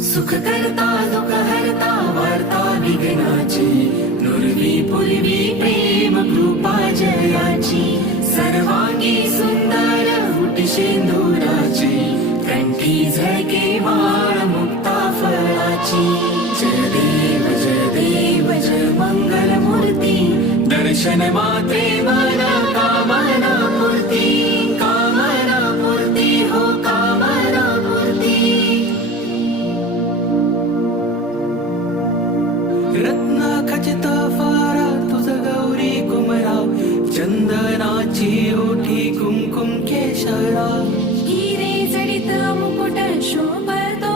सुख करता दुःख हरता वार्ता विघ्नाची, नुरवी पूर्वी प्रेम कृपा जयाची, सर्वांगी सुंदर हुटी शेंदुराची, कंठी झळके माळ मुक्ता फळाची. जय देव जय मंगल मूर्ती, दर्शन मात्रे मन कामना मूर्ती, कामना मूर्ती हो कामना मूर्ती. रत्न खचित फारा तुझ गौरी कुमरा, चंदनाची ओठी कुंकुम केशरा, हिरे जडित मुकुट शोभतो